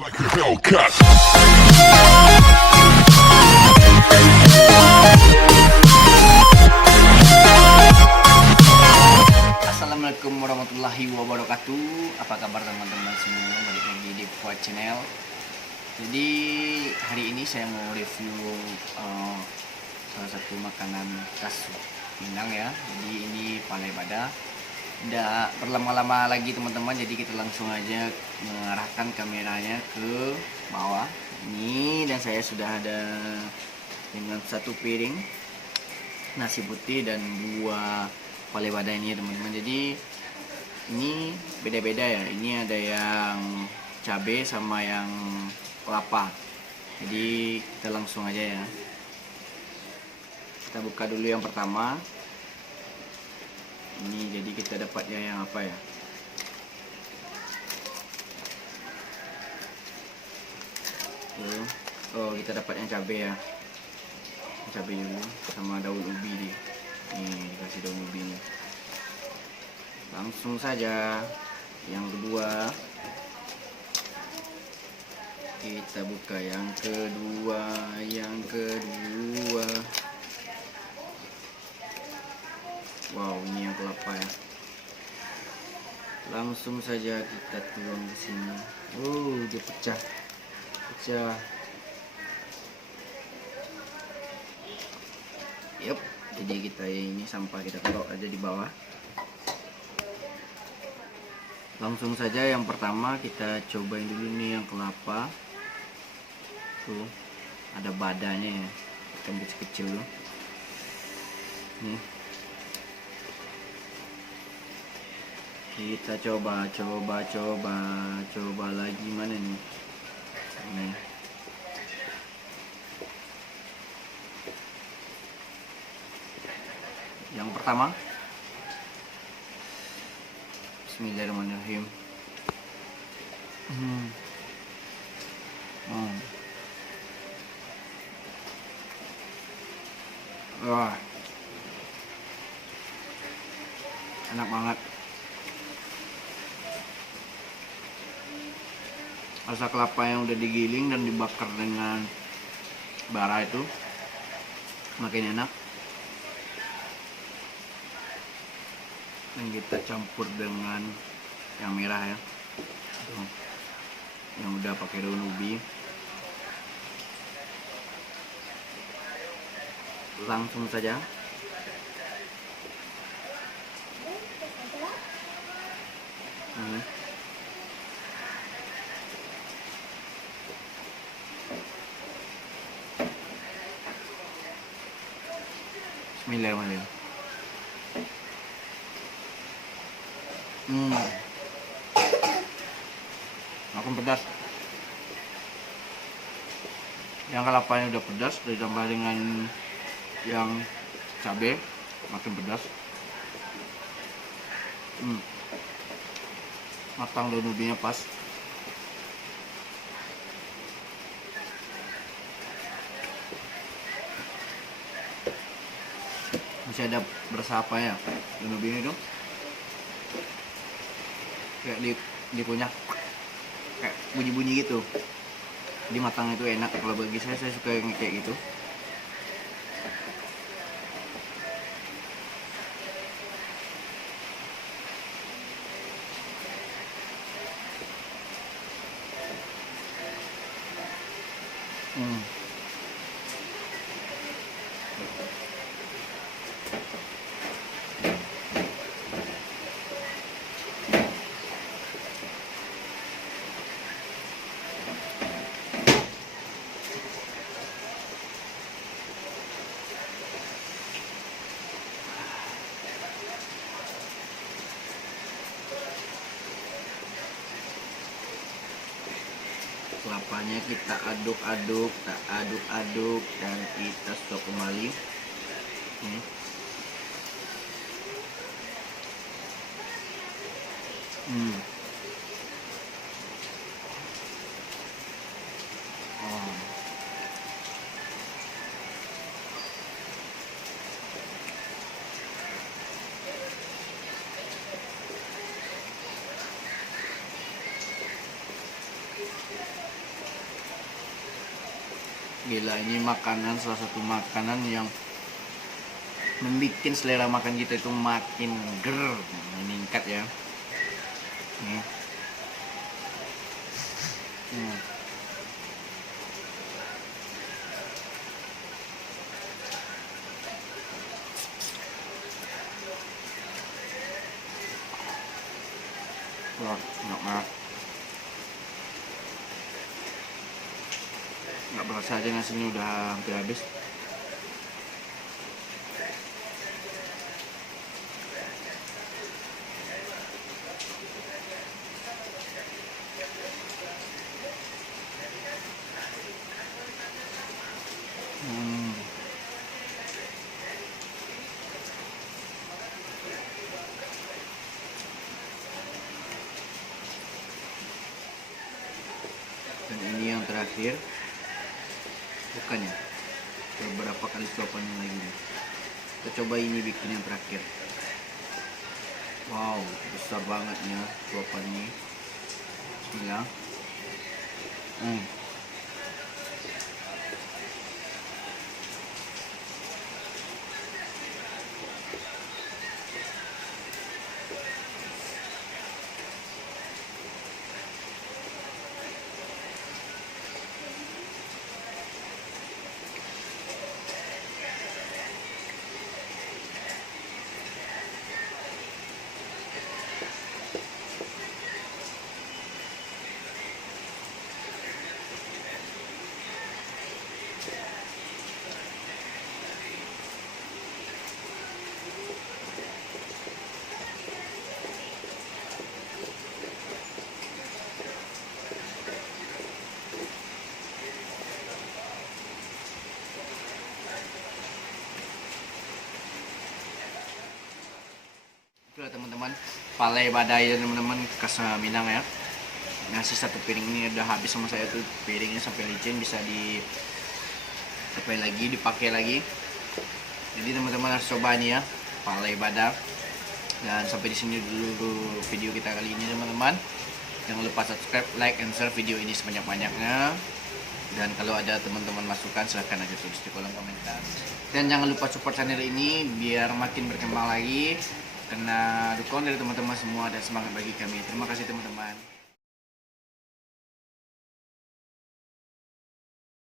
Like a Hellcat. Assalamualaikum warahmatullahi wabarakatuh. Apa kabar teman-teman semua? Balik lagi di Fuad Channel. Jadi hari ini saya mau review salah satu makanan khas Minang ya. Jadi ini palai bada. Tidak berlama-lama lagi teman-teman. Jadi kita langsung aja mengarahkan kameranya ke bawah. Ini dan saya sudah ada dengan satu piring nasi putih dan dua palai bada ini teman-teman. Jadi ini beda-beda ya. Ini ada yang cabai sama yang kelapa. Jadi kita langsung aja ya. Kita buka dulu yang pertama. Ini jadi kita dapatnya yang apa ya? Oh, kita dapat yang cabai ya. Cabai dulu sama daun ubi dia. Nih dikasih daun ubi nih. Langsung saja yang kedua. Kita buka yang kedua. Wow, ini yang kelapa ya. Langsung saja kita tuang ke sini. Oh, dia pecah. Yup, jadi kita ini sampah kita taruh aja di bawah. Langsung saja yang pertama kita cobain dulu nih yang kelapa. Tuh, ada badanya ya. Ikan kecil-kecil loh. Nih. Kita coba lagi mana nih? Nih. Yang pertama. Bismillahirrahmanirrahim. Wah. Enak banget. Rasa kelapa yang udah digiling dan dibakar dengan bara itu makin enak. Dan kita campur dengan yang merah ya. Tuh. Yang udah pakai daun ubi. Langsung saja. Bismillahirrahmanirrahim. Makin pedas. Yang kelapanya udah pedas, ditambah dengan yang cabai makin pedas. Matang daun ubinya pas. Masih ada berasa apa ya daun ubinya itu? Kayak dikunyah, kayak bunyi-bunyi gitu. Jadi matang itu enak. Kalau bagi saya suka yang kayak gitu. Kelapanya kita aduk-aduk dan kita stop kembali. Gila, ini makanan, salah satu makanan yang membuat selera makan kita itu makin meningkat ya. Nih. Wah, enak banget. Nggak berasa aja nasinya udah hampir habis. Dan ini yang terakhir, bukannya beberapa kali suapannya lagi nih. Kita coba ini bikin yang terakhir. Wow, besar banget ya suapannya. Bismillah. Itulah teman-teman, palai badai dan teman-teman khas Minang ya. Nasi satu piring ini udah habis sama saya tuh, piringnya sampai licin, bisa dipakai lagi. Jadi teman-teman harus coba nih ya, palai badar. Dan sampai di sini dulu video kita kali ini teman-teman. Jangan lupa subscribe, like, and share video ini sebanyak-banyaknya. Dan kalau ada teman-teman masukan silahkan aja tulis di kolom komentar. Dan jangan lupa support channel ini biar makin berkembang lagi, karena dukungan dari teman-teman semua dan semangat bagi kami. Terima kasih teman-teman.